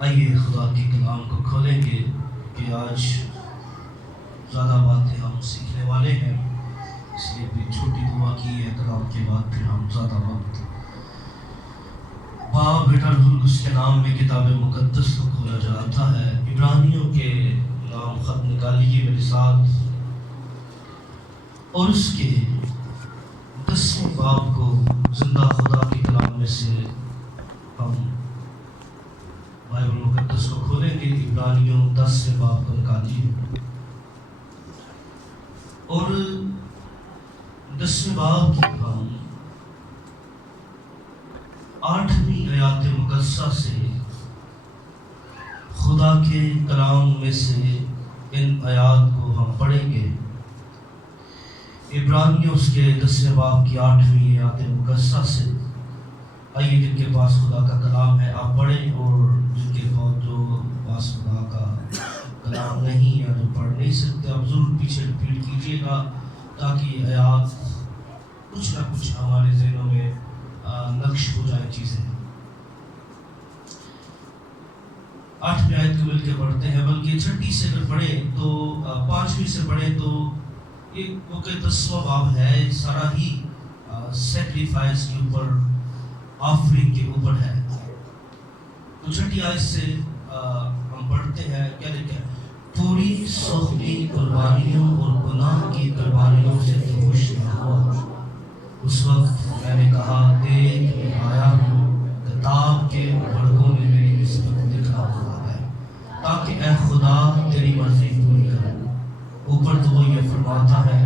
آئیے خدا کے کلام کو کھولیں گے کہ آج زیادہ باتیں ہم سیکھنے والے ہیں، اس لیے بھی چھوٹی دعا کی ہے، کلام کے بعد پھر ہم زیادہ وقت باپ بیٹا روح القدس کے نام میں کتاب مقدس کو کھولا جاتا ہے۔ عبرانیوں کے نام خط نکالیے میرے ساتھ اور اس کے 10ویں باب کو زندہ خدا کے کلام میں سے ہم بائبل مقدس کو کھولیں گے۔ عبرانیوں 10ویں باب کو نکالیے اور 10ویں باب کی ہم 8ویں آیات مقدسہ سے خدا کے کلام میں سے ان آیات کو ہم پڑھیں گے۔ عبرانیوں اس کے 10ویں باب کی 8ویں آیات مقدسہ سے آئیے، جن کے پاس خدا کا کلام ہے آپ پڑھیں، اور جن کے پاس خدا کا کلام نہیں یا جو پڑھ نہیں سکتے آپ ضرور پیچھے ریپیٹ کیجیے گا، تاکہ آیات کچھ نہ کچھ ہمارے ذہنوں میں نقش ہو جائے چیزیں۔ 8ویں آیت کو مل کے پڑھتے ہیں، بلکہ 6 سے اگر پڑھیں تو 5ویں سے پڑھیں تو یہ کیونکہ 10واں باب ہے، سارا ہی سیکریفائس کے اوپر، آفرنگ کے اوپر ہے۔ تو 6 آیت سے ہم پڑھتے ہیں، کیا لکھا ہے؟ پوری سوختی قربانیوں اور گناہ کی قربانیوں سے خوش نہ ہوا۔ اس وقت میں نے کہا، دیکھ میں آیا ہوں، کتاب کے بڑکوں میں میری نسبت لکھا ہوا ہے، تاکہ اے خدا تیری مرضی پوری کروں۔ اوپر تو وہ یہ فرماتا ہے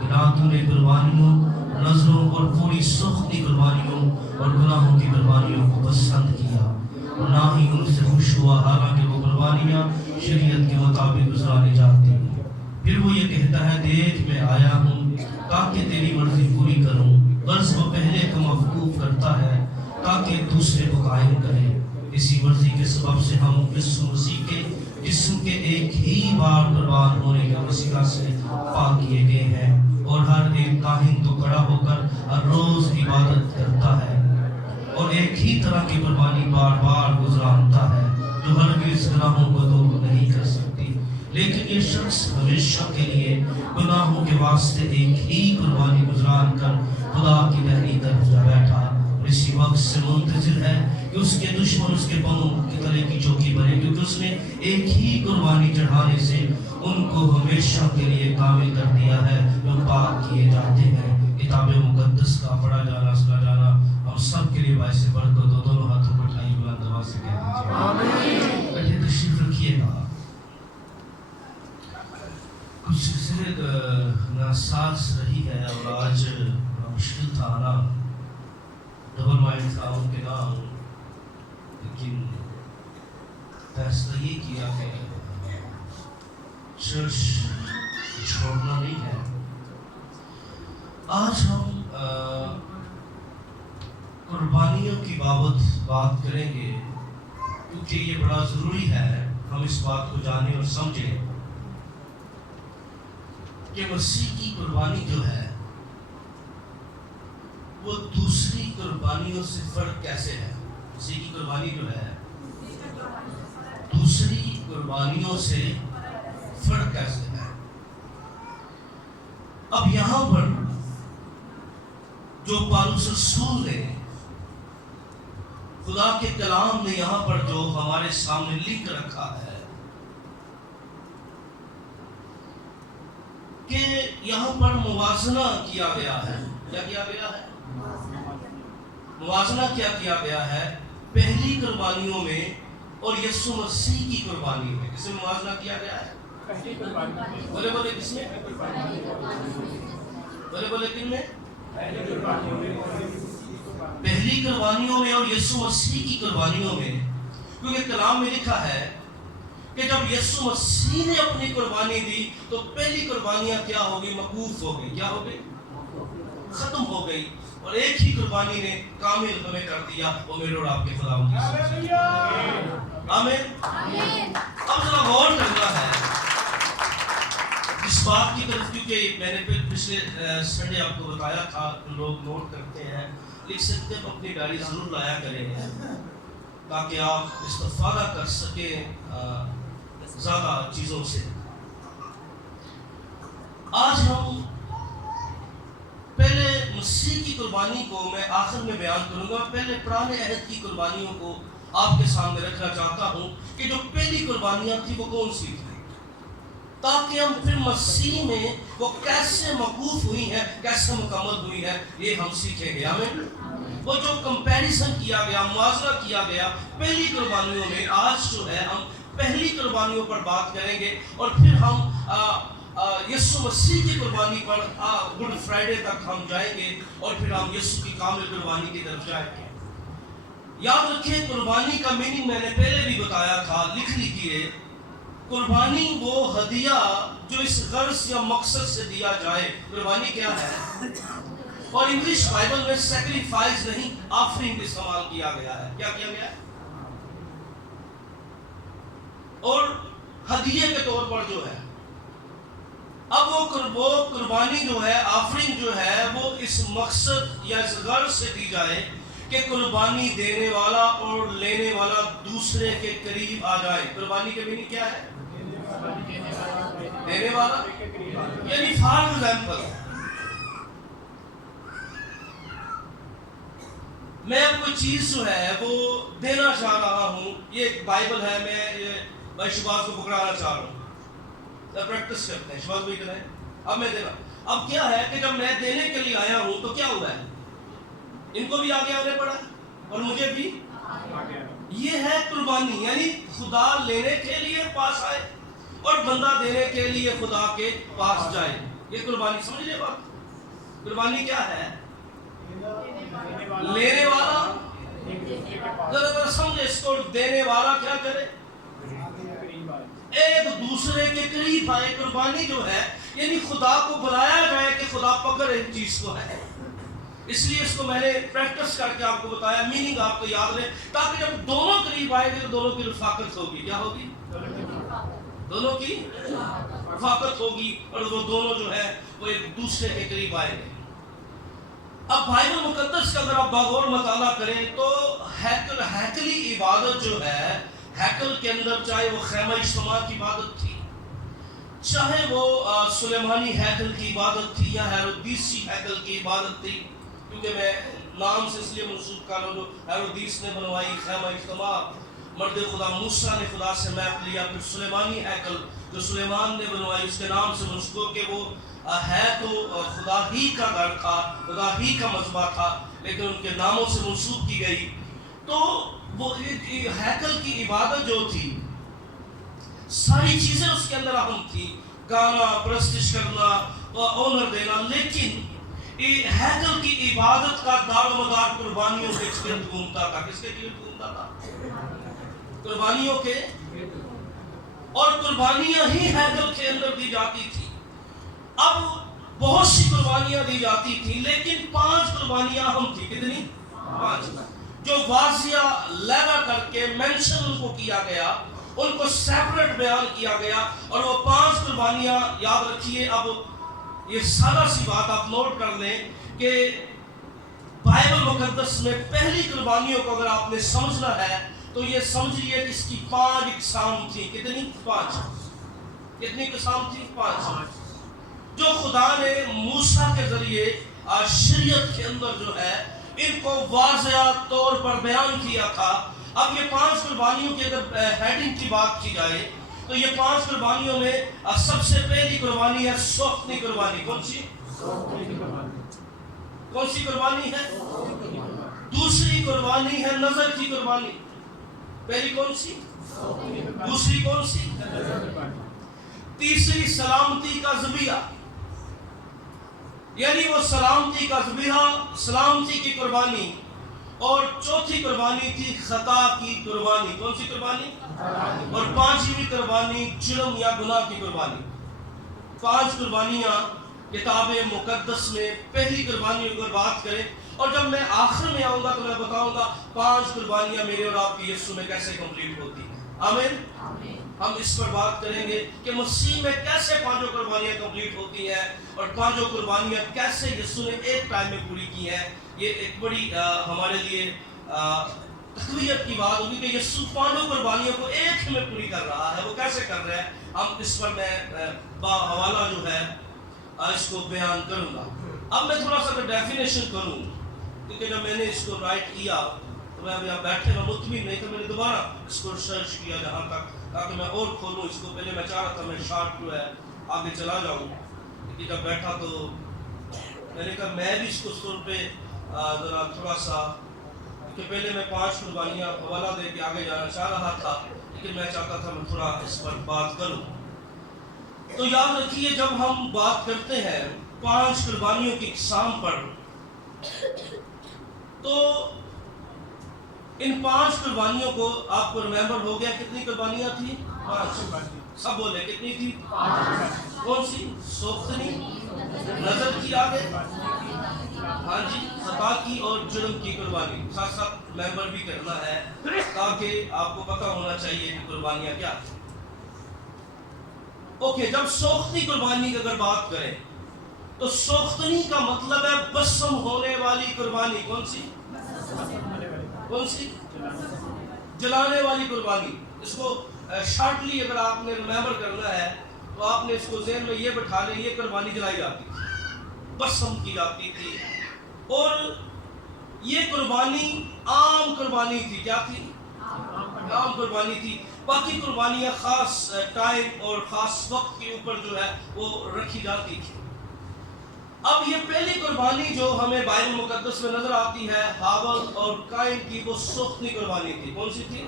کہ نہ تو نے قربانیوں، نذروں اور پوری سوختی قربانیوں اور گناہوں کی قربانیوں کو پسند کیا، اور نہ ہی ان سے خوش ہوا، حالانکہ وہ قربانیاں شریعت کے مطابق گزرانے جاتی ہیں۔ پھر وہ یہ کہتا ہے، دیکھ میں آیا ہوں تاکہ تیری مرضی پوری کروں۔ غرض وہ پہلے کو موقوف کرتا ہے تاکہ دوسرے کو قائم کرے۔ اسی مرضی کے سبب سے ہم یسوع مسیح کے جسم کے ایک ہی بار قربان ہونے کے وسیلہ سے پاک کیے گئے ہیں، اور ہر ایک کاہن تو کھڑا ہو کر ہر روز عبادت کرتا ہے اور ایک ہی طرح کی قربانی بار بار گزرانتا ہے، جو ہرگز گناہوں کو دور نہیں کر سکتی۔ لیکن یہ شخص ہمیشہ کے لیے گناہوں کے واسطے ایک ہی قربانی گزران کر خدا کی دہنی طرف جا بیٹھا، اور اسی وقت سے منتظر ہے کہ اس کے دشمن اس کے پاؤں کے تلے کی چوکی بنے، کیونکہ اس نے ایک ہی قربانی چڑھانے سے ان کو ہمیشہ کے لیے کامل کر دیا ہے جو پاک کیے جاتے ہیں۔ کتاب مقدس کا پڑھا جانا، سنا جانا ہم سب کے لیے باعث برکت ہو۔ دونوں ہاتھوں کو اٹھائیے، بلند آواز سے کہہ دیجیے آمین۔ بیٹھے تشریف رکھیے گا۔ کچھ صحت ناساز رہی ہے اور آج بڑا مشکل تھا آنا، ڈبل مائنڈ تھا ان کے نام، لیکن فیصلہ یہ کیا کہ چرچ چھوڑنا نہیں ہے۔ آج ہم قربانیوں کی بابت بات کریں گے، کیونکہ یہ بڑا ضروری ہے ہم اس بات کو جانیں اور سمجھیں کہ مسیح کی قربانی جو ہے وہ دوسری قربانیوں سے فرق کیسے ہے۔ مسیح کی قربانی جو ہے دوسری قربانیوں سے فرق کیسے ہے۔ اب یہاں پر جو پالوس رسول نے، خدا کے کلام نے یہاں پر جو ہمارے سامنے لکھ رکھا ہے کہ یہاں پر موازنہ کیا گیا ہے۔ کیا کیا گیا ہے؟ موازنہ کیا کیا گیا ہے پہلی قربانیوں میں اور یسوع مسیح کی قربانی میں۔ کس میں موازنہ کیا گیا ہے؟ بولے بولے کس میں؟ بولے بولے کن میں؟ پہلی قربانیوں میں اور یسوع مسیح کی قربانیوں میں، کیونکہ کلام میں لکھا ہے کہ جب یسوع مسیح نے اپنی قربانی دی تو پہلی قربانیاں کیا ہو گئی؟ موقوف ہو گئی۔ کیا ہو گئی؟ ختم ہو گئی، اور ایک ہی قربانی نے کامل ہمیں کر دیا، وہ میرے اور آپ کے خداوند کی آمین۔ اب ذرا غور کرنا ہے اس بات کی طرف، کیونکہ میں نے پچھلے سنڈے آپ کو بتایا تھا، لوگ نوٹ کرتے ہیں، لکھ سکتے ہیں، اپنی ڈائری ضرور لایا کریں۔ تاکہ آپ استفادہ کر سکیں زیادہ چیزوں سے۔ آج ہم پہلے مسیح کی قربانی کو میں آخر میں بیان کروں گا، پہلے پرانے عہد کی قربانیوں کو آپ کے سامنے رکھنا چاہتا ہوں کہ جو پہلی قربانیاں تھیں وہ کون سی تھیں، تاکہ ہم پھر مسیح میں وہ کیسے موقوف ہوئی ہیں، کیسے مکمل ہوئی ہیں، یہ ہم سیکھیں گے۔ آمین۔ وہ جو کمپیریزن کیا گیا، موازنہ کیا گیا پہلی قربانیوں میں، آج جو ہے ہم پہلی قربانیوں پر بات کریں گے، اور پھر ہم یسوع مسیح کی قربانی پر گڈ فرائیڈے تک ہم جائیں گے، اور پھر ہم یسوع کی کامل قربانی کی طرف جائیں گے۔ یاد رکھیں، قربانی کا میننگ میں نے پہلے بھی بتایا تھا، لکھ لیجیے، قربانی وہ ہدیہ جو اس غرض یا مقصد سے دیا جائے۔ قربانی کیا ہے؟ اور انگلش بائبل میں سیکریفائز نہیں، آفرنگ استعمال کیا گیا ہے۔ کیا کیا گیا ہے؟ اور ہدیے کے طور پر جو ہے، اب وہ قربانی جو ہے، آفرنگ جو ہے، وہ اس مقصد یا اس غرض سے دی جائے کہ قربانی دینے والا اور لینے والا دوسرے کے قریب آ جائے۔ قربانی کے معنی کیا ہے؟ دینے والا، یعنی فار ایگزامپل میں اب کوئی چیز جو ہے وہ دینا چاہ رہا ہوں، یہ ایک بائبل ہے، میں بھائی شباز کو پکڑانا چاہ رہا ہوں، پریکٹس کرتے ہیں، شباز بھی کریں، اب میں دینا۔ اب کیا ہے کہ جب میں دینے کے لیے آیا ہوں تو کیا ہوا ہے؟ ان کو بھی آگے آنے پڑا اور مجھے بھی۔ یہ ہے قربانی، یعنی خدا لینے کے لیے پاس آئے اور بندہ دینے کے لیے خدا کے پاس جائے، یہ قربانی۔ سمجھ لے بات، قربانی کیا ہے؟ لینے والا، ذرا سمجھے اس کو، دینے والا کیا کرے؟ ایک دوسرے کے قریب آئے۔ قربانی جو ہے یعنی خدا کو بلایا جائے کہ خدا پکڑ اس چیز کو ہے، اس لیے اس کو میں نے پریکٹس کر کے آپ کو بتایا، میننگ آپ کو یاد رہے، تاکہ جب دونوں قریب آئے گے تو دونوں کی رفاقت ہوگی۔ کیا ہوگی؟ دونوں کی رفاقت ہوگی، اور وہ دونوں جو ہے وہ ایک دوسرے کے قریب آئے گے۔ اب بائبل مقدس کا اگر آپ باغور مطالعہ کریں تو ہیکلی عبادت جو ہے، ہیکل کے اندر چاہے وہ خیمہ اجتماع کی عبادت تھی، چاہے وہ سلیمانی ہیکل کی عبادت تھی، یا ہیرودیسی ہیکل کی عبادت تھی، کیونکہ میں نام سے اس لیے منسوب کر رہا ہوں، جو ہیرودیس نے بنوائی خیمہ اجتماع، مرد خدا موسیٰ نے خدا سے میپ لیا، پھر سلیمانی ہیکل جو سلیمان نے بنوائی، اس کے نام سے منسوب، کہ وہ ہے تو خدا ہی کا گھر تھا، خدا ہی کا مذبح تھا، لیکن ان کے ناموں سے منسوب کی گئی۔ تو وہ ہیکل کی عبادت جو تھی، ساری چیزیں اس کے اندر اہم تھی، گانا، پرستش کرنا، آنر دینا، لیکن ہیکل کی عبادت کا دار و مدار قربانیوں کے گرد گھومتا تھا۔ کس کے گرد گھومتا تھا؟ قربانیوں کے، اور قربانیاں ہی ہیکل کے اندر دی جاتی تھی۔ اب بہت سی قربانیاں دی جاتی تھیں، لیکن 5 قربانیاں اہم تھی۔ کتنی؟ 5، جو واضح لیوا کر کے مینشن ان کو کیا گیا، ان کو سیپریٹ بیان کیا گیا، اور وہ 5 قربانیاں یاد رکھیے۔ اب یہ سارا سی بات آپ نوٹ کر لیں کہ بائبل مقدس میں پہلی قربانیوں کو اگر آپ نے سمجھنا ہے تو یہ سمجھیے کہ اس کی 5 اقسام تھی۔ کتنی؟ 5۔ کتنی قسم تھی؟ 5، جو خدا نے موسیٰ کے ذریعے شریعت کے اندر جو ہے ان کو واضح طور پر بیان کیا تھا۔ اب یہ 5 قربانیوں کی اگر ہیڈنگ کی بات کی جائے تو یہ 5 قربانیوں میں سب سے پہلی قربانی ہے سوختنی قربانی۔ کون سی؟ کون سی قربانی ہے؟ دوسری قربانی ہے نظر کی قربانی۔ پہلی کون سی؟ دوسری کون سی؟ تیسری سلامتی کا ذبیحہ، یعنی وہ سلامتی کا ذبیحہ، سلامتی کی قربانی۔ اور چوتھی قربانی تھی خطا کی قربانی۔ کون سی قربانی؟ اور 5ویں قربانی جرم یا گناہ کی قربانی۔ 5 قربانیاں کتاب مقدس میں پہلی قربانیوں پر بات کریں، اور جب میں آخر میں آؤں گا تو میں بتاؤں گا 5 قربانیاں میرے اور آپ کی یسوع میں کیسے کمپلیٹ ہوتی ہیں۔ آمین۔ ہم اس پر بات کریں گے کہ مسیح میں کیسے 5 قربانیاں کمپلیٹ ہوتی ہیں، اور 5 قربانیاں کیسے یسوع نے ایک ٹائم میں پوری کی ہیں۔ یہ ایک بڑی ہمارے لیے تقویت کی بات ہوگی کہ یسوع 5 قربانیوں کو ایک میں پوری کر رہا ہے. وہ کیسے کر رہا ہے ہم اس پر میں حوالہ جو ہے اس کو بیان کروں گا. اب میں تھوڑا سا ڈیفینیشن کروں کیونکہ جب میں نے اس کو رائٹ کیا تو میں اب یہاں بیٹھے میں مطمئن نہیں تو میں نے دوبارہ اس کو ریسرچ کیا جہاں تک تاکہ میں اور کھولوں اس کو. پہلے میں چاہ رہا تھا میں شارٹ جو ہے آگے چلا جاؤں لیکن جب بیٹھا تو میں نے کہا میں بھی اس کو اس طور پہ ذرا تھوڑا سا کہ پہلے میں 5 قربانیاں حوالہ دے کے آگے جانا چاہ رہا تھا لیکن میں چاہتا تھا میں تھوڑا اس پر بات کروں. تو یاد رکھیے جب ہم بات کرتے ہیں 5 قربانیوں کی اقسام پر تو ان 5 قربانیوں کو آپ کو ریمبر ہو گیا کتنی قربانیاں تھیں؟ 5. سب بولے کتنی تھی؟ 5. کون سی؟ سوختنی، نظر کی آگے، ہاں جی، خطا کی اور جرم کی قربانی. ساتھ ساتھ ریمبر بھی کرنا ہے تاکہ آپ کو پتہ ہونا چاہیے کہ قربانیاں کیا تھیں. اوکے، جب سوختنی قربانی کی اگر بات کریں تو سوختنی کا مطلب ہے بسم ہونے والی قربانی. کون سی؟ کون سی؟ جلانے والی قربانی. اس کو شارٹلی اگر آپ نے ریمبر کرنا ہے تو آپ نے اس کو ذہن میں یہ بٹھا لیں یہ قربانی جلائی جاتی تھی، بسم کی جاتی تھی. اور یہ قربانی عام قربانی تھی. کیا تھی؟ عام قربانی تھی. باقی قربانیاں خاص ٹائم اور خاص وقت کے اوپر جو ہے وہ رکھی جاتی تھی. اب یہ پہلی قربانی جو ہمیں بائبل مقدس میں نظر آتی ہے ہابل اور قائن کی، وہ سوختنی قربانی تھی. کون سی تھی؟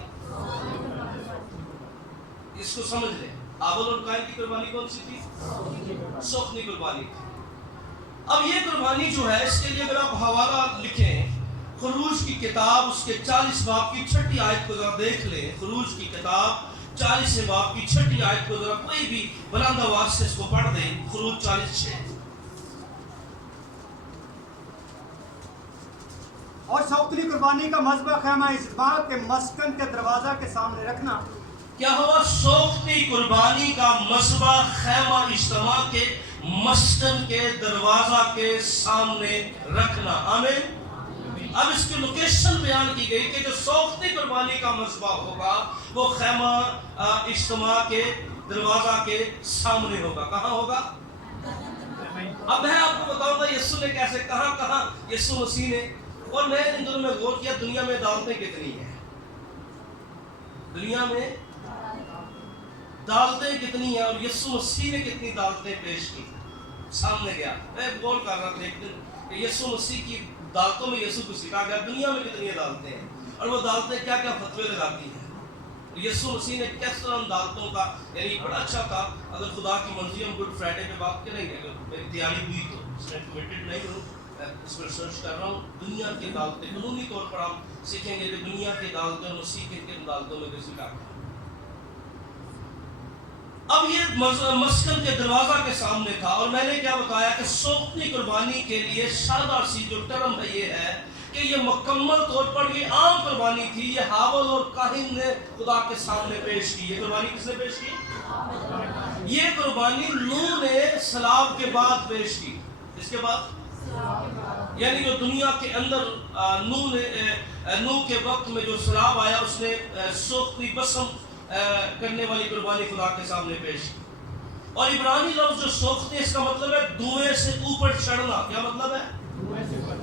اس کو سمجھ لیں، ہابل اور قائن کی قربانی کون سی تھی؟ سوختنی قربانی تھی. اب یہ قربانی جو ہے اس کے لیے اگر آپ حوالہ لکھیں خروج کی کتاب اس کے 40 باب کی 6 آیت کو ذرا دیکھ لیں. خروج کی کتاب 40 باب کی 6 آیت کو ذرا کوئی بھی بلند آواز سے اس کو پڑھ دیں. خروج 40:6. اور سوختنی قربانی کا مذبح خیمہ اجتماع کے مسکن کے دروازہ کے سامنے رکھنا. کیا ہوا؟ سوختنی قربانی کا مذبح خیمہ اجتماع کے مسکن کے دروازہ کے سامنے رکھنا. آمین. اب اس کی لوکیشن بیان کی گئی کہ جو سوختنی قربانی کا مذبح ہوگا وہ خیمہ اجتماع کے دروازہ کے سامنے ہوگا. کہاں ہوگا؟ اب میں آپ کو بتاؤں گا یسوع نے کیسے کہاں یسوع مسیح نے. اور میں ان دنوں میں غور کیا دنیا میں عدالتیں کتنی ہیں، دنیا میں عدالتیں کتنی ہیں اور یسوع مسیح نے کتنی عدالتیں پیش کی. سامنے گیا میں غور کر رہا تھا ایک دن کہ یسوع مسیح کی عدالتوں میں یسوع کو سکھا گیا دنیا میں کتنی عدالتیں ہیں اور وہ عدالتیں کیا کیا فتوے لگاتی ہیں. یسوع مسیح نے کس طرح عدالتوں کا، یعنی بڑا اچھا تھا. اگر خدا کی مرضی ہم گڈ فرائیڈے پہ بات کریں گے، اگر میری تیاری ہوئی تو اس میں کمیٹڈ نہیں ہوں، اس پر ریسرچ کر رہا ہوں. دنیا کی عدالتیں قانونی طور پر ہم سیکھیں گے کہ دنیا کی عدالتیں اور مسیح کی عدالتوں میں کسی کا. اب یہ مسکن کے دروازہ کے سامنے تھا اور میں نے کیا بتایا کہ سوختنی قربانی کے لیے سادہ سی جو ٹرم ہے یہ ہے کہ یہ مکمل طور پر یہ عام قربانی تھی. یہ ہابل اور قائن نے خدا کے سامنے پیش کی. یہ قربانی کس نے پیش کی؟ یہ قربانی نوح نے سلاب کے بعد پیش کی. اس کے بعد یعنی جو دنیا کے اندر نوح کے وقت میں جو سیلاب آیا اس نے سوختنی بسم کرنے والی قربانی خدا کے سامنے پیش کی. اور عبرانی لفظ جو سوختنی اس کا مطلب ہے دھوئیں سے اوپر چڑھنا. کیا مطلب ہے؟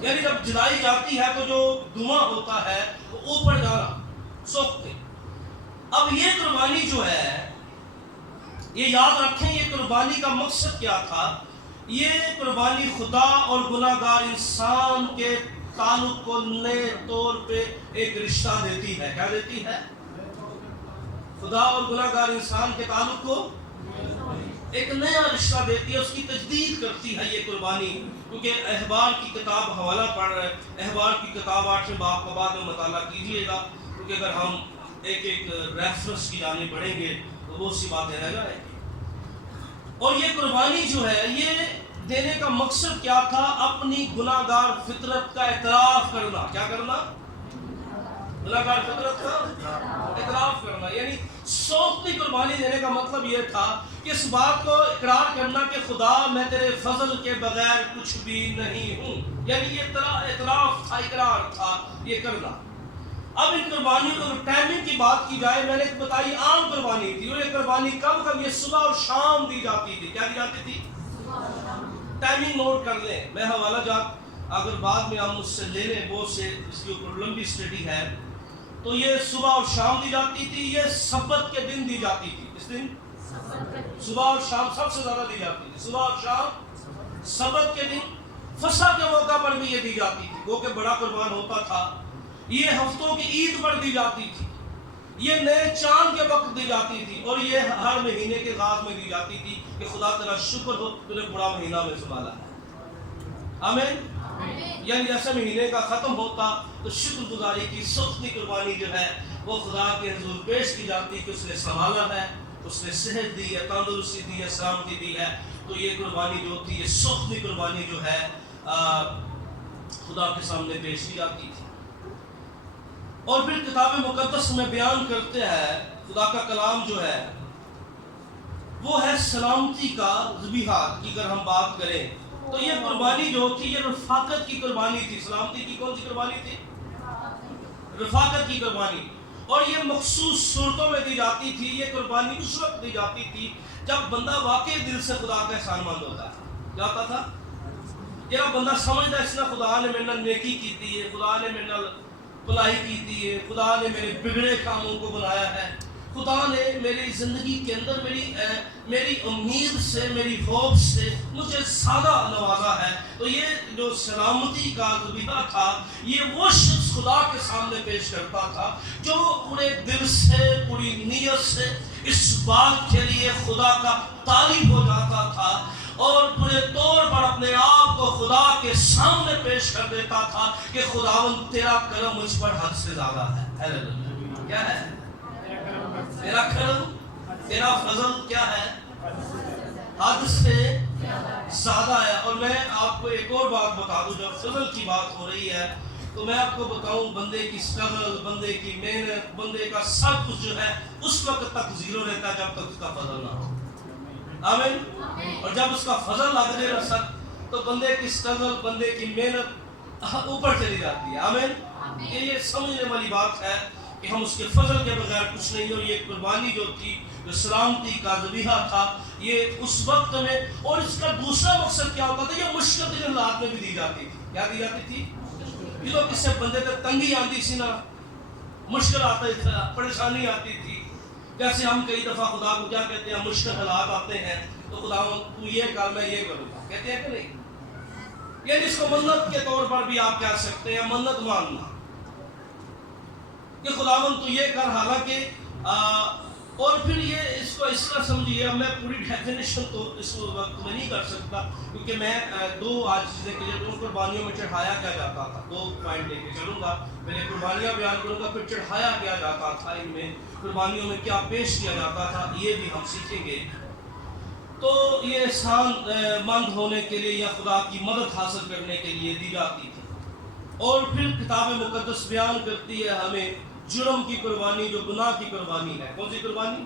یعنی جب جلائی جاتی ہے تو جو دھواں ہوتا ہے وہ اوپر جانا، سوختنی. اب یہ قربانی جو ہے یہ یاد رکھیں یہ قربانی کا مقصد کیا تھا. یہ قربانی خدا اور گناہگار انسان کے تعلق کو نئے طور پہ ایک رشتہ دیتی ہے. کیا دیتی ہے؟ خدا اور گناہگار انسان کے تعلق کو ایک نیا رشتہ دیتی ہے، اس کی تجدید کرتی ہے یہ قربانی. کیونکہ احبار کی کتاب حوالہ پڑھ رہے ہیں، احبار کی کتاب 8 باب کا بعد میں مطالعہ کیجئے گا کیونکہ اگر ہم ایک ریفرنس کی جانب بڑھیں گے تو بہت سی باتیں رہ جائیں گی. اور یہ قربانی جو ہے یہ دینے کا مقصد کیا تھا؟ اپنی گناہگار فطرت کا اعتراف کرنا. کیا کرنا؟ گناہگار فطرت کا اعتراف کرنا. یعنی سوختنی قربانی دینے کا مطلب یہ تھا کہ اس بات کو اقرار کرنا کہ خدا میں تیرے فضل کے بغیر کچھ بھی نہیں ہوں. یعنی یہ اعتراف تھا، اقرار تھا یہ کرنا. اب ان قربانیوں کو ٹائمنگ کی بات کی جائے، میں نے بتائی عام قربانی تھی، اور یہ قربانی کب یہ صبح اور شام دی جاتی تھی. کیا دی جاتی تھی؟ ٹائمنگ نوٹ کر لیں. میں حوالہ جات اگر بعد میں ہم اس سے لے لیں، بہت سے اس کے اوپر لمبی اسٹڈی ہے. تو یہ صبح اور شام دی جاتی تھی، یہ سبت کے دن دی جاتی تھی. اس دن صبح اور شام سب سے زیادہ دی جاتی تھی، صبح اور شام سبت کے دن. فسح کے موقع پر بھی یہ دی جاتی تھی، وہ کہ بڑا قربان ہوتا تھا. یہ ہفتوں کی عید پر دی جاتی تھی، یہ نئے چاند کے وقت دی جاتی تھی، اور یہ ہر مہینے کے آغاز میں دی جاتی تھی کہ خدا تیرا شکر ہو تو نے بڑا مہینہ میں سنبھالا ہے. آمین. یعنی جیسے مہینے کا ختم ہوتا تو شکر گزاری کی سختی قربانی جو ہے وہ خدا کے حضور پیش کی جاتی کہ اس نے سنبھالا ہے، اس نے صحت دی ہے، تندرستی دی ہے، سلامتی دی ہے. تو یہ قربانی جو تھی، یہ سختی قربانی جو ہے خدا کے سامنے پیش کی جاتی تھی. اور پھر کتاب مقدس میں بیان کرتے ہیں، خدا کا کلام جو ہے وہ ہے سلامتی کا ذبیحہ کی. اگر ہم بات کریں تو یہ قربانی جو تھی یہ رفاقت کی قربانی تھی. سلامتی کی کون سی قربانی تھی؟ رفاقت کی قربانی. اور یہ مخصوص صورتوں میں دی جاتی تھی. یہ قربانی اس وقت دی جاتی تھی جب بندہ واقعی دل سے خدا کا احسان مند ہوتا ہے. کیا ہوتا تھا؟ جب بندہ سمجھتا ہے اس نے خدا نے میرے نال نیکی کی ہے، خدا نے میرے نال بھلائی کی ہے، خدا نے میرے بگڑے کاموں کو بنایا ہے، خدا نے میری زندگی کے اندر میری امید سے، میری ہوپ سے مجھے زیادہ نوازا ہے. تو یہ جو سلامتی کا ذبیحہ تھا یہ وہ شخص خدا کے سامنے پیش کرتا تھا جو پورے دل سے، پوری نیت سے اس بات کے لیے خدا کا طالب ہو جاتا تھا اور پورے طور پر اپنے آپ کو خدا کے سامنے پیش کر دیتا تھا کہ خداوند تیرا کرم مجھ پر حد سے زیادہ ہے. کیا ہے؟ تیرا کرم، تیرا فضل کیا ہے؟ حد سے زیادہ ہے. اور میں آپ کو ایک اور بات بتا دوں، جب فضل کی بات ہو رہی ہے تو میں آپ کو بتاؤں بندے کی اسٹرگل، بندے کی محنت، بندے کا سب کچھ جو ہے اس وقت تک زیرو رہتا ہے جب تک اس کا فضل نہ ہو. آمین. اور جب اس کا فضل لگنے لگتا تو بندے کی اسٹرگل، بندے کی محنت اوپر چلی جاتی ہے. آمین. یہ سمجھنے والی بات ہے کہ ہم اس کے فضل کے بغیر کچھ نہیں. اور یہ قربانی جو تھی، جو سلامتی کا ذبیحہ تھا، یہ اس وقت میں، اور اس کا دوسرا مقصد کیا ہوتا تھا، یہ مشکل حالات میں بھی دی جاتی تھی. کیا دی جاتی تھی؟ یہ تو کس سے بندے پہ تنگی آتی سی نا، مشکل آتا تھا، پریشانی آتی تھی. جیسے ہم کئی دفعہ خدا کو کیا کہتے ہیں، مشکل حالات آتے ہیں تو خدا تو یہ کر، میں یہ کروں گا، کہتے ہیں کہ نہیں؟ یہ جس کو منت کے طور پر بھی آپ کہہ سکتے ہیں، منت ماننا کہ خداوند تو یہ کر. حالانکہ اور پھر یہ اس کو اس طرح سمجھیے، میں پوری ڈیفینیشن تو اس وقت میں نہیں کر سکتا کیونکہ میں دو آج چیزیں کلیئر کروں. قربانیوں میں چڑھایا کیا جاتا تھا، 2 پوائنٹ لے کے چلوں گا. پہلے قربانیاں بیان کروں گا، پھر چڑھایا کیا جاتا تھا، ان میں قربانیوں میں کیا پیش کیا جاتا تھا، یہ بھی ہم سیکھیں گے. تو یہ احسان مند ہونے کے لیے یا خدا کی مدد حاصل کرنے کے لیے دی جاتی تھی. اور پھر کتاب مقدس بیان کرتی ہے ہمیں جرم کی قربانی، جو گناہ کی قربانی ہے. کون سی قربانی؟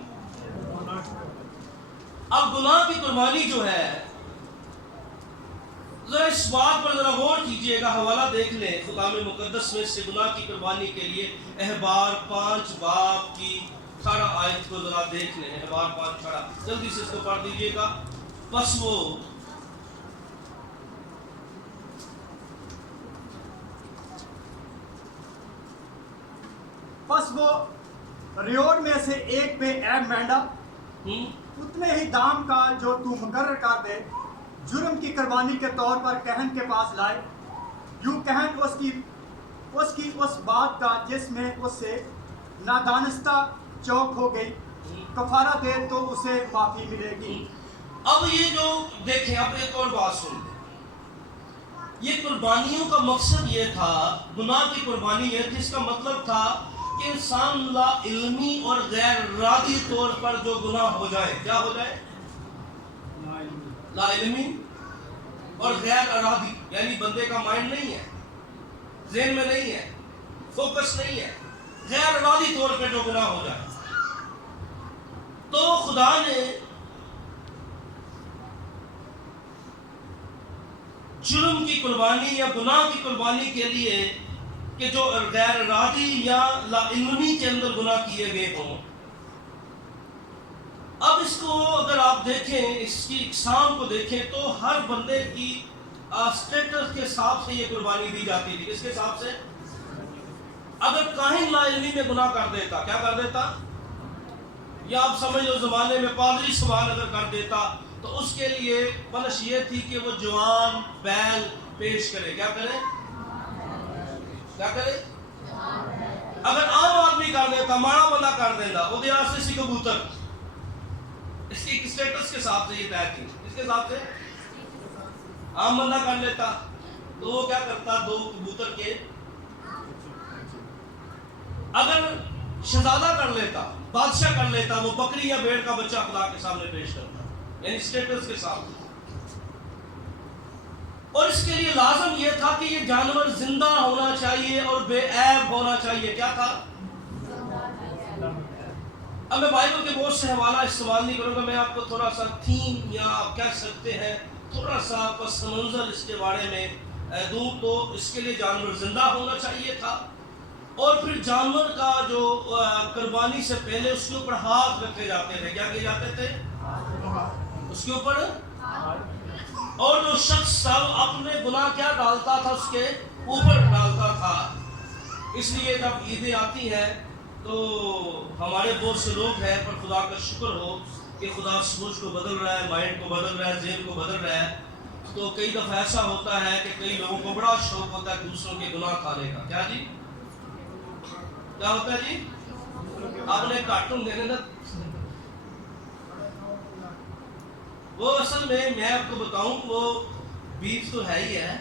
اب گناہ کی قربانی جو ہے، ذرا اس بات پر ذرا غور کیجئے گا، حوالہ دیکھ لیں کتاب مقدس میں سے گناہ کی قربانی کے لیے. احبار 5 باب کی 18 آیت کو ذرا دیکھ لیں. احبار 5 18 جلدی سے اس کو پڑھ دیجئے گا. پس وہ ریوڑ میں سے ایک بے عیب مینڈا اتنے ہی دام کا جو تو مقرر کر دے جرم کی قربانی کے طور پر کہن کے پاس لائے. یوں کہن اس کی اس بات کا جس میں اس سے نادانستہ چوک ہو گئی، کفارہ دے تو اسے معافی ملے گی. اب یہ جو دیکھیں، اب ایک اور بات سن لیں. یہ قربانیوں کا مقصد یہ تھا، گناہ کی قربانی یہ تھی، اس کا مطلب تھا کہ انسان لا علمی اور غیر ارادی طور پر جو گناہ ہو جائے، کیا ہو جائے؟ لا علمی اور غیر ارادی، یعنی بندے کا مائنڈ نہیں ہے، ذہن میں نہیں ہے، فوکس نہیں ہے، غیر ارادی طور پہ جو گناہ ہو جائے. تو خدا نے جرم کی قربانی یا گناہ کی قربانی کے لیے کہ جو غیر ارادی یا لا علمی کے اندر گناہ کیے گئے ہوں. اب اس کو اگر آپ دیکھیں، اس کی اقسام کو دیکھیں تو ہر بندے کی اسٹیٹس کے حساب سے یہ قربانی دی جاتی تھی. کس کے حساب سے؟ اگر کاہن لا علمی میں گناہ کر دیتا، کیا کر دیتا؟ یا آپ سمجھ لو زمانے میں پادری سوال اگر کر دیتا تو اس کے لیے پنش یہ تھی کہ وہ جوان بیل پیش کرے. کیا کرے؟ کیا کرے؟ اگر عام آدمی کر دیتا، ماڑا بندہ کر دیتا، وہ دیا سے سی کبوتر. اس کی اسٹیٹس کے حساب سے یہ طے تھی. اس کے حساب سے عام بندہ کر لیتا تو وہ کیا کرتا؟ 2 کبوتر کے. اگر شہزادہ کر لیتا، بادشاہ کر لیتا، وہ بکری یا بھیڑ کا بچہ خدا کے سامنے پیش کرتا. یعنی اسٹیٹس کے ساتھ. اور اس کے لیے لازم یہ تھا کہ یہ جانور زندہ ہونا چاہیے اور بے عیب ہونا چاہیے. کیا تھا؟ اب میں بائبل کے بہت سے حوالہ استعمال نہیں کروں گا، میں آپ کو تھوڑا سا تھیم یا آپ کہہ سکتے ہیں تھوڑا سا پس منظر اس کے بارے میں دوں. تو اس کے لیے جانور زندہ ہونا چاہیے تھا، اور پھر جانور کا جو قربانی سے پہلے اس کے اوپر ہاتھ رکھے جاتے تھے. کیا کیے جاتے تھے؟ اس کے اوپر. اور جو شخص تھا وہ اپنے گناہ کیا ڈالتا تھا؟ اس کے اوپر ڈالتا تھا. اس لیے جب عیدیں آتی ہیں تو ہمارے بہت سے لوگ ہیں، پر خدا کا شکر ہو کہ خدا سوچ کو بدل رہا ہے، مائنڈ کو بدل رہا ہے، ذہن کو بدل رہا ہے. تو کئی دفعہ ایسا ہوتا ہے کہ کئی لوگوں کو بڑا شوق ہوتا ہے دوسروں کے گناہ کھانے کا. کیا جی؟ کیا ہوتا ہے جی؟ آپ نے کارٹون دینے نا، وہ اصل میں آپ کو بتاؤں وہ بیف تو ہے ہی ہے،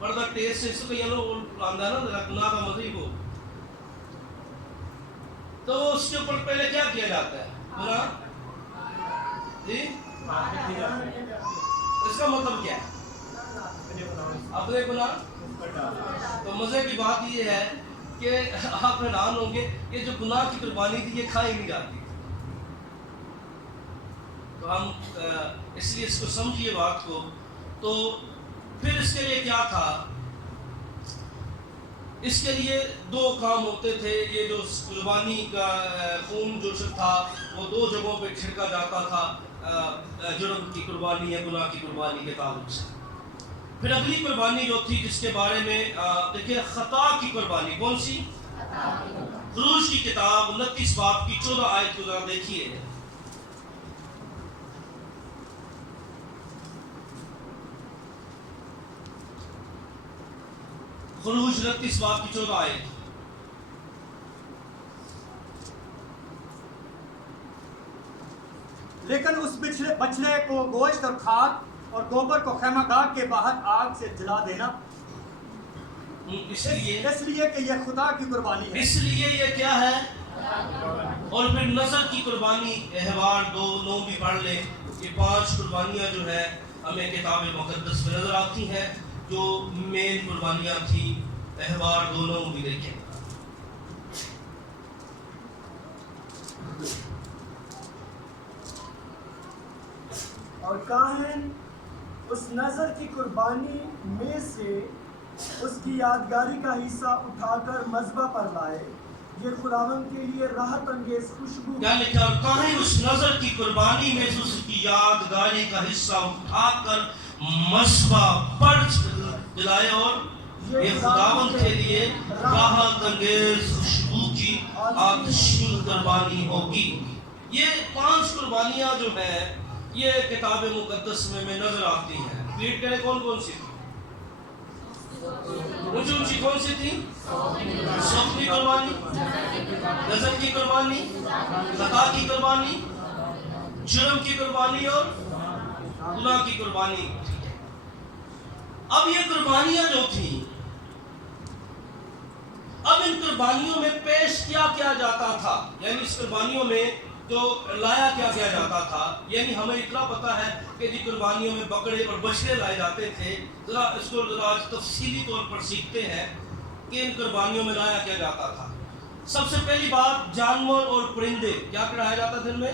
پر دا ٹیسٹ اس کو یہ لوگ آندہ نا رکھنا کا مزید کو. تو اس کے اوپر پہلے کیا کیا جاتا ہے؟ گناہ جی؟ اس کا مطلب کیا ہے؟ اپنے گناہ. تو مزے کی بات یہ ہے کہ آپ حیران ہوں گے یہ جو گناہ کی قربانی تھی یہ کھائی نہیں جاتی. تو ہم اس لیے اس کو سمجھیے بات کو. تو پھر اس کے لیے کیا تھا؟ اس کے لیے 2 کام ہوتے تھے. یہ جو قربانی کا خون جو تھا وہ 2 جگہوں پہ چھڑکا جاتا تھا، جرم کی قربانی یا گناہ کی قربانی کے تعلق سے. پھر اگلی قربانی جو تھی جس کے بارے میں دیکھیں، خطا کی قربانی. کون سی؟ خروج کی کتاب 29 باب کی 14 آیت کو ذرا دیکھیے. خروج 29 باب کی 14 آیت. لیکن اس بچڑے کو گوشت اور کھاد اور گوبر کو خیمہ گاہ کے باہر آگ سے جلا دینا، اس لیے کہ یہ خدا کی قربانی ہے. اس لیے یہ کیا ہے؟ اور پھر نظر کی قربانی احوال 2:9 بھی پڑھ لیں. یہ 5 قربانیاں جو ہے ہمیں کتاب مقدس میں نظر آتی ہیں جو مین قربانیاں تھیں. احوال 2:9 بھی دیکھیں. اور کاہن اس نظر کی قربانی میں سے اس کی یادگاری کا حصہ اٹھا کر مذبح پر لائے، یہ خداوند کے لیے راحت انگیز خوشبو. کیا لکھا؟ کاہن اس نظر کی قربانی میں سے اس کی یادگاری کا حصہ اٹھا کر مذبح پر جلائے، اور یہ خداوند کے لیے راحت انگیز خوشبو کی آتشین قربانی ہوگی. یہ 5 قربانیاں جو ہیں یہ کتاب مقدس میں نظر آتی ہیں. ریڈ کریں کون کون سی تھی؟ اونچی کون سی تھی؟ سوف کی قربانی، نظر کی قربانی، خطا کی قربانی، جرم کی قربانی اور گناہ کی قربانی. اب یہ قربانیاں جو تھیں، اب ان قربانیوں میں پیش کیا جاتا تھا، یعنی اس قربانیوں میں جو لایا کیا جاتا تھا. یعنی ہمیں اتنا پتا ہے کہ جی قربانیوں میں بکرے اور بچڑے لائے جاتے تھے. ذرا اس کو آج تفصیلی طور پر سیکھتے ہیں کہ ان قربانیوں میں لایا کیا جاتا تھا. سب سے پہلی بات، جانور اور پرندے. کیا چڑھایا جاتا تھا ان میں؟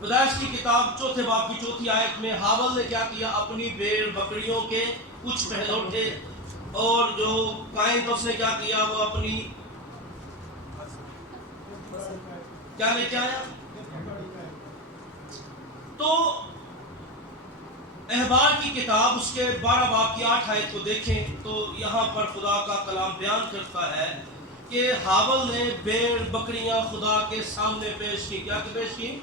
پیدائش کی کتاب 4 باب کی 4 آیت میں ہابل نے کیا کیا؟ اپنی بھیڑ بکریوں کے کچھ پہلوٹے اور جو قائن تھا اس نے کیا کیا؟ وہ اپنی کیا لے کے آیا؟ تو احبار کی کتاب اس کے 12 باب کی 8 آیت کو دیکھیں تو یہاں پر خدا کا کلام بیان کرتا ہے کہ حابل نے بھیڑ بکریاں خدا کے سامنے پیش کی. کیا پیش کی؟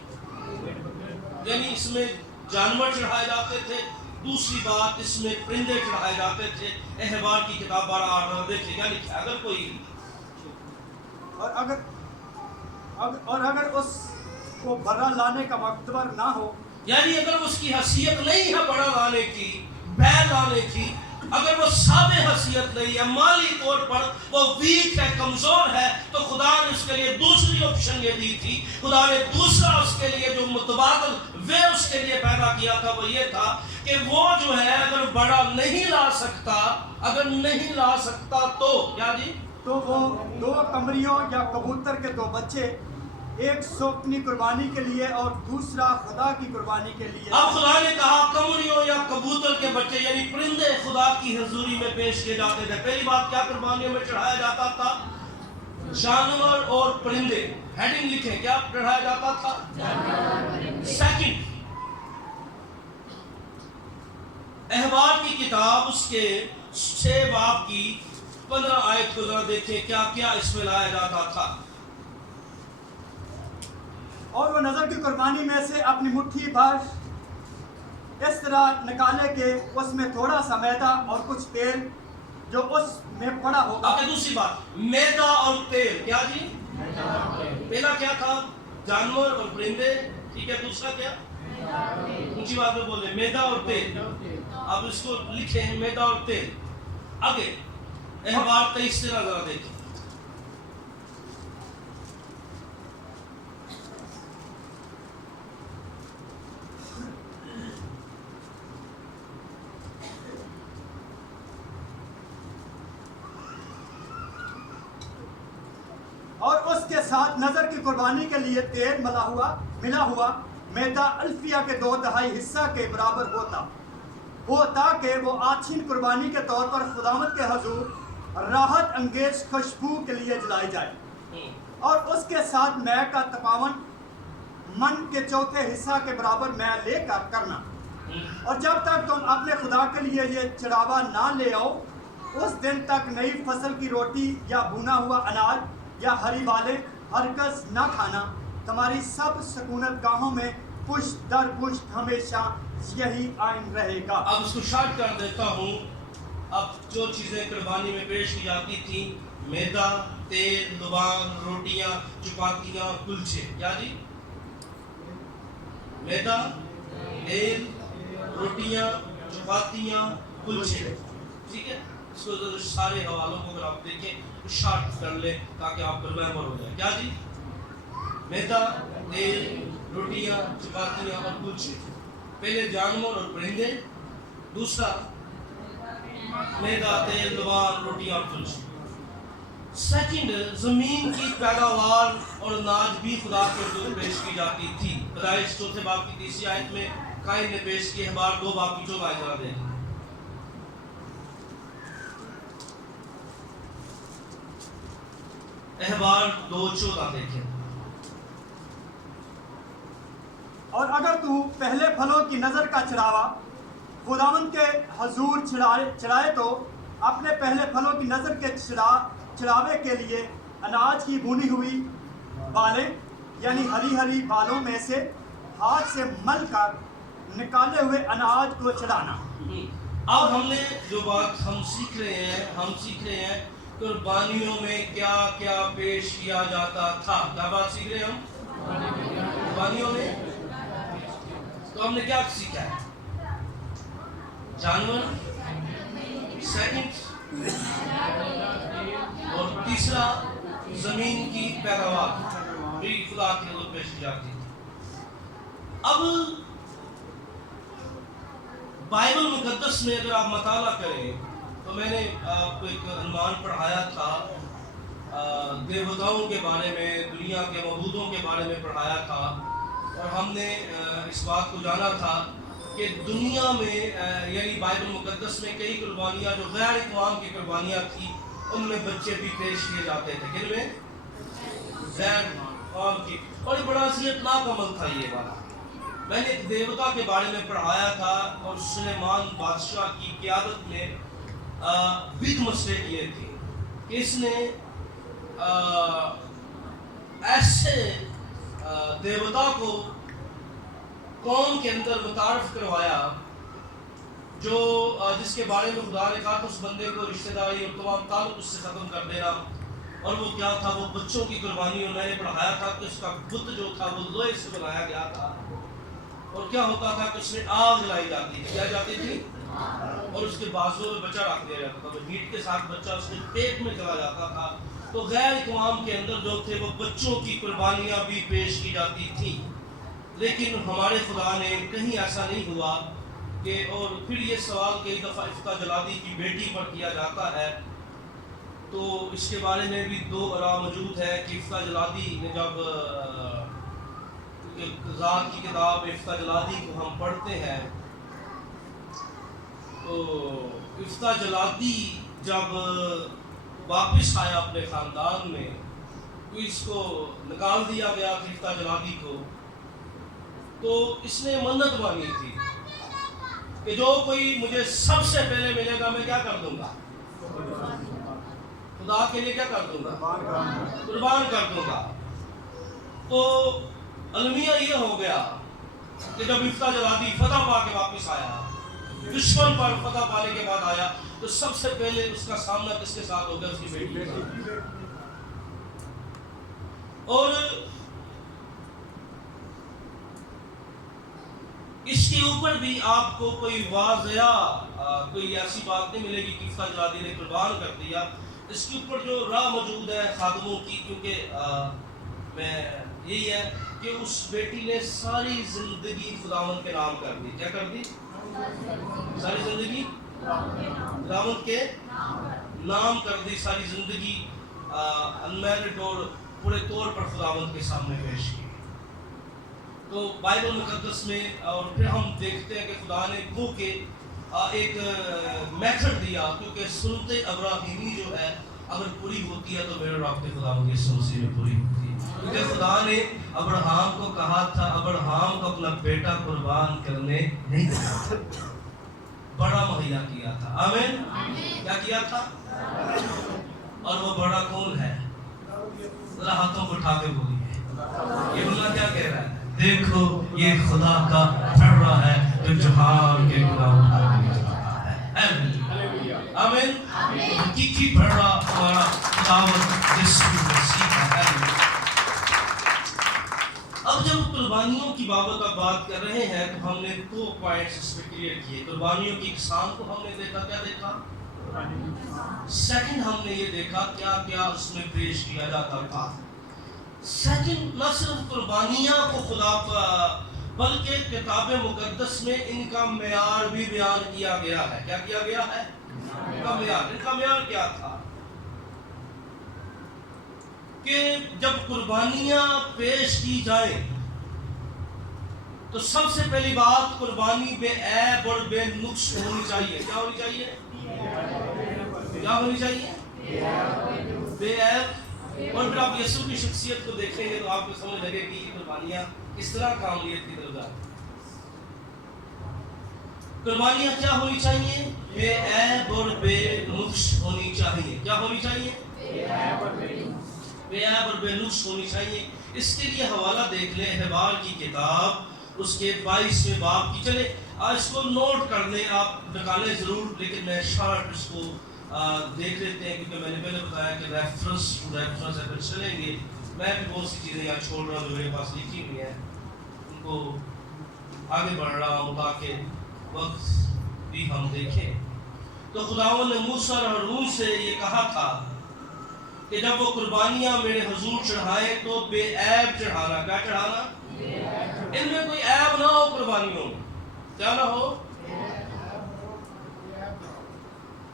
یعنی اس میں جانور چڑھائے جاتے تھے. دوسری بات اس میں پرندے چڑھائے جاتے تھے. احبار کی کتاب 12:8 دیکھیں کیا لکھا ہے. اگر کوئی اور اگر اس کو برا لانے کا مقدر نہ ہو، یعنی اگر اس کی حیثیت نہیں ہے بڑا لانے کی، بیل لانے کی، اگر وہ صابع حیثیت نہیں ہے، مالی طور پر وہ ویک ہے، کمزور ہے، تو خدا نے اس کے لیے دوسری آپشن یہ دی تھی. خدا نے دوسرا اس کے لیے جو متبادل وہ اس کے لیے پیدا کیا تھا وہ یہ تھا کہ وہ جو ہے اگر بڑا نہیں لا سکتا تو کیا جی؟ تو وہ 2 قمریوں یا کبوتر کے 2 بچے، ایک سوکنی قربانی کے لیے اور دوسرا خدا کی قربانی کے لیے. اب خدا نے کہا قمریوں یا کبوتر کے بچے یعنی پرندے خدا کی حضوری میں پیش کیے جاتے تھے. پہلی بات کیا قربانیوں میں چڑھایا جاتا تھا؟ جانور اور پرندے. ہیڈنگ لکھیں کیا چڑھایا جاتا تھا؟ سیکنڈ، احبار کی کتاب اس کے 6 باب کی 15 آیت کو ذرا دیکھیں کیا کیا اس میں لایا جاتا تھا. اور وہ نظر کی قربانی میں سے اپنی مٹھی بھر اس طرح نکالے کہ اس میں تھوڑا سا میدا اور کچھ تیل جو اس میں پڑا ہوگا. اب دوسری بات، میدا اور تیل. کیا جی؟ پہلا کیا تھا؟ جانور اور پرندے. ٹھیک ہے، دوسرا کیا؟ اونچی بات میں بولے میدا اور تیل. اب اس کو لکھیں میدا اور تیل. آگے احبار 23 سے ذرا دیکھیں. اور اس کے ساتھ نظر کی قربانی کے لیے تیل ملا ہوا میدا الفیہ کے 2/3 حصہ کے برابر ہو تاکہ وہ آچھین قربانی کے طور پر خداوند کے حضور راحت انگیز خوشبو کے لیے جلائی جائے. اور اس کے ساتھ مے کا 53 من کے 4 حصہ کے برابر مے لے کر کرنا. اور جب تک تم اپنے خدا کے لیے یہ چڑھاوا نہ لے آؤ اس دن تک نئی فصل کی روٹی یا بھونا ہوا اناج یا ہری بالیں ہرگز نہ کھانا. تمہاری سب سکونت گاہوں میں پشت در پشت ہمیشہ یہی آئین رہے گا. اب اس کو شارٹ کر دیتا ہوں. اب جو چیزیں قربانی میں پیش کی جاتی تھیں، میدا، تیل، لبان، روٹیاں، چپاتیاں، کلچے. کیا جی؟ میدا، تیل، روٹیاں، چپاتیاں، کلچے. ٹھیک ہے، اس کو سارے حوالوں کو اگر آپ دیکھیں شارٹ کر لیں تاکہ آپ پر محور ہو جائے. کیا جی؟ میدا، تیل، روٹیاں، چپاتیاں اور کلچے. پہلے جانور اور پرندے، دوسرا میدا، تیل، لبان، روٹیاں اور کلچے. سیکنڈ، زمین کی پیداوار اور اناج بھی خدا کے حضور پیش کی جاتی تھی. پیدائش 4 باب کی 30 آیت میں قائن نے پیش کی. احبار 2 باب کی 14 آیت ذرا دیکھیں. احبار 2:14 دیکھیں. اور اگر تو پہلے پھلوں کی نظر کا چڑھاوا خداوند کے حضور چڑھائے تو اپنے پہلے پھلوں کی نظر کے چڑھاوے کے لیے اناج کی بھونی ہوئی بالیں یعنی ہری بالوں میں سے ہاتھ سے مل کر نکالے ہوئے اناج کو چڑھانا. اب ہم نے جو بات ہم سیکھ رہے ہیں قربانیوں میں کیا کیا پیش کیا جاتا تھا. کیا بات سیکھ رہے ہیں ہم قربانیوں میں؟ تو ہم نے کیا سیکھا ہے؟ جانور، سیکنڈ، اور تیسرا زمین کی پیداوار بھی خدا کی حضور پیش کی جاتی تھی. اب بائبل مقدس میں اگر آپ مطالعہ کریں تو میں نے آپ کو ایک عنوان پڑھایا تھا دیوتاؤں کے بارے میں، دنیا کے معبودوں کے بارے میں پڑھایا تھا. اور ہم نے اس بات کو جانا تھا کہ دنیا میں یعنی بائبل مقدس میں کئی قربانیاں جو غیر اقوام کی قربانیاں تھیں ان میں بچے بھی پیش کیے جاتے تھے. کن میں؟ غیر اقوام کی. اور یہ بڑا اذیتناک عمل تھا یہ والا. میں نے ایک دیوتا کے بارے میں پڑھایا تھا اور سلیمان بادشاہ کی قیادت میں بگ مسٹیک یہ تھی کہ اس نے ایسے دیوتا کو قوم کے اندر متعارف کروایا جو جس کے بارے میں خدا نے کہا تھا اس بندے کو رشتہ داری اور تمام تعلق اس سے ختم کر دینا. اور وہ کیا تھا؟ وہ بچوں کی قربانی. اور میں نے پڑھایا تھا کہ اس کا بت جو تھا وہ لوہے سے بنایا گیا تھا. اور کیا ہوتا تھا کہ اس میں آگ لائی جاتی تھی. کیا جاتی تھی؟ اور اس کے بازو میں بچہ رکھ دیا جاتا تھا. تو ہیٹ کے ساتھ بچہ اس کے پیٹ میں چلا جاتا تھا. تو غیر اقوام کے اندر جو تھے وہ بچوں کی قربانیاں بھی پیش کی جاتی تھیں. لیکن ہمارے خدا نے کہیں ایسا نہیں ہوا کہ. اور پھر یہ سوال کئی دفعہ افتہ جلادی کی بیٹی پر کیا جاتا ہے. تو اس کے بارے میں بھی دو آراء موجود ہے کہ افتہ جلادی نے جب ذات کی کتاب افتہ جلادی کو ہم پڑھتے ہیں تو افتہ جلادی جب واپس آیا اپنے خاندان میں تو اس کو نکال دیا گیا افتہ جلادی کو. تو اس نے منت مانی تھی کہ جو کوئی مجھے سب سے پہلے ملے گا میں کیا کر دوں گا؟ خدا کے لیے کیا کر دوں گا؟ قربان کر دوں گا. تو المیہ یہ ہو گیا کہ جب افتہ جلادی فتح پا کے واپس آیا, دشمن پر فتح پانے کے بعد آیا, تو سب سے پہلے اس کا سامنا کس کے ساتھ ہو گیا؟ اس کی بیٹی کے ساتھ. اور اس کے اوپر بھی آپ کو کوئی واضح کوئی ایسی بات نہیں ملے گی کہ افتہ جلادی نے قربان کر دیا. اس کے اوپر جو راہ موجود ہے خادموں کی, کیونکہ میں یہی ہے کہ اس بیٹی نے ساری زندگی خداوند کے نام کر دی. کیا کر دی؟ ساری زندگی خداوند کے نام کر دی. ساری زندگی انمیرڈ اور پورے طور پر خداوند کے سامنے پیش کی. تو بائبل مقدس میں اور پھر ہم دیکھتے ہیں کہ خدا نے وہ کہ ایک میتھڈ دیا, کیونکہ سنت ابراہیمی جو ہے اگر پوری ہوتی ہے تو میرے رابطے خداوند یسوع مسیح میں پوری ہوتی ہے. کیونکہ خدا نے ابراہیم کو کہا تھا, ابراہیم کو اپنا بیٹا قربان کرنے نہیں دیا, بڑا مہیا کیا تھا. آمین. کیا کیا تھا؟ اور وہ بڑا کون ہے؟ ذرا ہاتھوں کو اٹھا کے بولیے. یہ بولا کیا کہہ رہا ہے؟ دیکھو یہ خدا کا پھڑا ہے جو جہان کے گناہ اٹھا کے جاتا ہے. آمین. حقیقی پھڑا ہمارا خداوند یسوع مسیح ہے. اب جب قربانیوں کی بابت اب بات کر رہے ہیں تو ہم نے دو پوائنٹس اس میں کلیئر کیے. قربانیوں کی اقسام کو ہم نے دیکھا. کیا دیکھا؟ سیکنڈ ہم نے یہ دیکھا کیا کیا اس میں پیش کیا جاتا تھا. سیکنڈ, نہ صرف قربانیاں کو خدا کا بلکہ کتاب مقدس میں ان کا معیار بھی بیان کیا گیا ہے. کیا کیا گیا ہے؟ ان کا معیار. ان کا معیار کیا تھا کہ جب قربانیاں پیش کی جائیں تو سب سے پہلی بات قربانی بے عیب اور بے نقص ہونی چاہیے. کیا ہونی چاہیے؟ کیا ہونی چاہیے؟ بے عیب. اور پھر آپ یسوع کی شخصیت کو دیکھیں گے تو آپ کو سمجھ لگے کہ یہ قربانیاں کس طرح کاملیت کی طرف جاتی. قربانیاں کیا ہونی چاہیے؟ بے عیب اور بے نقص ہونی چاہیے. کیا ہونی چاہیے؟ بے عیب اور بے نقص ہونی چاہیے. اس کے لیے حوالہ دیکھ لیں احبار کی کتاب اس کے 22ویں باب کی. چلے اس کو نوٹ کر لیں, آپ نکالیں ضرور, لیکن میں شارٹ اس کو دیکھ لیتے ہیں کیونکہ میں نے پہلے بتایا کہ ریفرنس اگر چلیں گے. میں بھی بہت سی چیزیں یہاں چھوڑ رہا ہوں جو میرے پاس لکھی ہوئی ہیں, ان کو آگے بڑھ رہا ہوں تاکہ وقت بھی ہم دیکھیں. تو خداوند نے موسیٰ اور ہارون سے یہ کہا تھا کہ جب وہ قربانیاں میرے حضور چڑھائیں تو بے عیب چڑھانا. کیا چڑھانا؟ ان میں کوئی عیب نہ ہو قربانیوں میں. کیا نہ ہو؟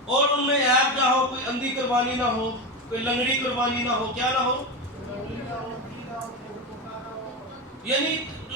اور ان میں عیب نہ ہو, کوئی اندھی قربانی نہ ہو, کوئی لنگڑی قربانی نہ ہو. کیا نہ ہو؟ یعنی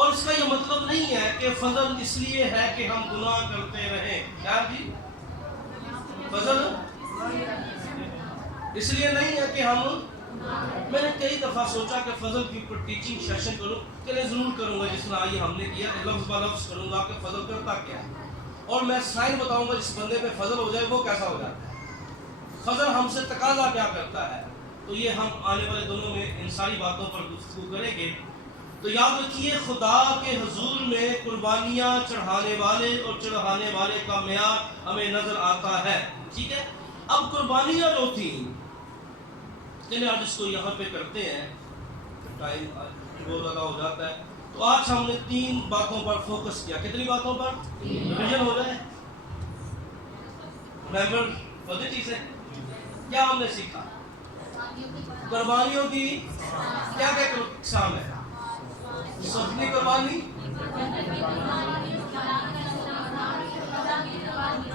اور اس کا یہ مطلب نہیں ہے کہ فضل اس لیے ہے کہ ہم گناہ کرتے رہیں. کیا جی؟ فضل اس لیے نہیں ہے کہ ہم، میں نے کئی دفعہ سوچا کہ فضل کے اوپر ٹیچنگ سیشن کروں، چلے ضرور کروں گا جس طرح آئیے ہم نے کیا، لفظ با لفظ کروں گا کہ فضل کرتا کیا ہے، اور میں سائن بتاؤں گا جس بندے پہ فضل ہو جائے وہ کیسا ہو جاتا ہے، فضل ہم سے تقاضا کیا کرتا ہے. تو یہ ہم آنے والے دنوں میں ان ساری باتوں پر گفتگو کریں گے. تو یاد رکھیے خدا کے حضور میں قربانیاں چڑھانے والے اور چڑھانے والے کا معیار ہمیں نظر آتا ہے. ٹھیک ہے. اب قربانیاں جو تھیں، چلے آج اس کو یہاں پہ کرتے ہیں، ٹائم بہت زیادہ ہو جاتا ہے. تو آج ہم نے 3 باتوں پر فوکس کیا. کتنی باتوں پر؟ ریویژن ہو جائے. ریمبر ہوتی چیزیں کیا ہم نے سیکھا؟ قربانیوں کی کیا کیا اقسام ہے؟ سفلی قربانی،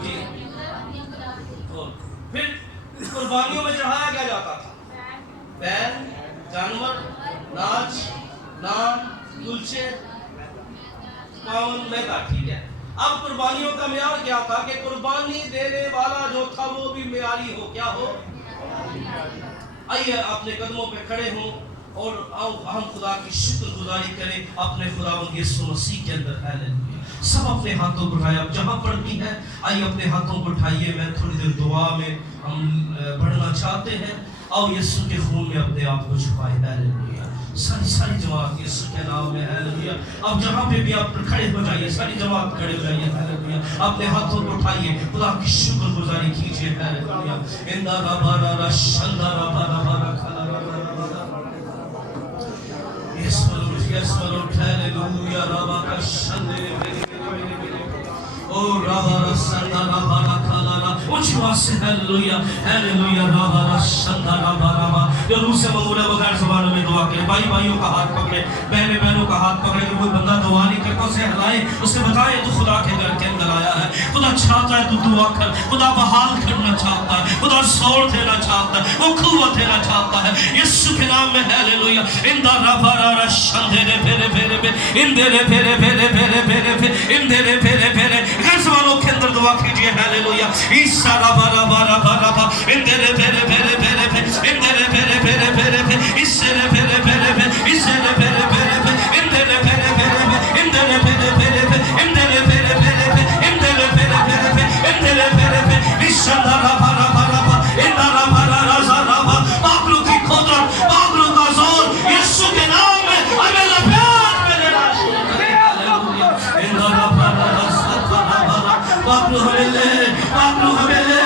جی، اور پھر قربانیوں میں چڑھایا کیا جاتا تھا؟ بیل، جانور، ناچ، نان، کلچے، کون میدا. ٹھیک ہے. اب قربانیوں کا معیار کیا تھا کہ قربانی دینے والا جو تھا وہ بھی معیاری ہو. کیا ہو؟ آئیے اپنے قدموں پہ کھڑے ہوں اور ہم خدا کی شکر گزاری کریں اپنے خداوند یسوع مسیح کے اندر. ہاللویا. سب اپنے ہاتھوں کو اٹھائے. اب جہاں پڑھنی ہے آئیے اپنے ہاتھوں کو اٹھائیے. میں تھوڑی دیر دعا میں ہم بڑھنا چاہتے ہیں. آؤ یسوع کے خون میں اپنے آپ کو چھپائے. ہاللویا. ساری جماعت یسوع کے نام میں. ہاللویا. اب جہاں پہ بھی آپ کھڑے ہو جائیے، ساری جماعت کھڑے ہو جائیے. ہاللویا. اپنے ہاتھوں کو اٹھائیے، خدا کی شکر گزاری کیجیے. ہاللویا. اندا ربا را شندا ربا ربا کھلا یسمر ہاللویا. ربا کا شندے او ربا سندا ربا کھلا اونچی آواز سے ہاللویا ہاللویا. ربا شندا ربا ربا. جو روح سے منگولے بغیر زبانوں میں دعا کرے. بھائی بھائیوں کا ہاتھ پکڑے، بہنیں بہنوں کا ہاتھ پکڑے. جو کوئی بندہ دعا نہیں کرتا اسے ہلائے، اسے بتائے تو خدا کے گھر کے اندر آیا ہے. خدا چاہتا ہے تو دعا کر. خدا بحال کرنا چاہتا ہے. خدا زور دینا چاہتا ہے. وہ قوت دینا چاہتا ہے. یسوع کے نام میں ہاللویا. اندا ربا را شندے رے پھیرے پھیرے پھیرے اندے رے پھیرے پھیرے پھیرے پھیرے پھیرے اندے رے پھیرے پھیرے. غیر زبانوں کے اندر دعا کیجیے. ہاللویا. عیسیٰ ربا ربا ربا ربا اندے رے پھیرے پھیرے پھیرے پھیرے اندے رے پھیرے پھیرے پھیرے پھیرے اس سے رے پھیرے پھیرے پھیرے اس سے رے پھیرے پھیرے پھیرے اندے رے پھیرے پھیرے پھیرے اندے رے پھیرے پھیرے پھیرے اندے رے پھیرے پھیرے پھیرے اندے رے پھیرے پھیرے پھیرے اندے رے پھیرے پھیرے عیسیٰ ربا ربا ربا اندا ربا ربا ربا. پاگلوں کی قدرت، پاگلوں کا زور یسوع کے نام میں ہمیں لپیٹ میں لینا شروع کریں. ہاللویا. اندا ربا ربا ربا. پاگلوں ہمیں لے، پاگلوں ہمیں لے.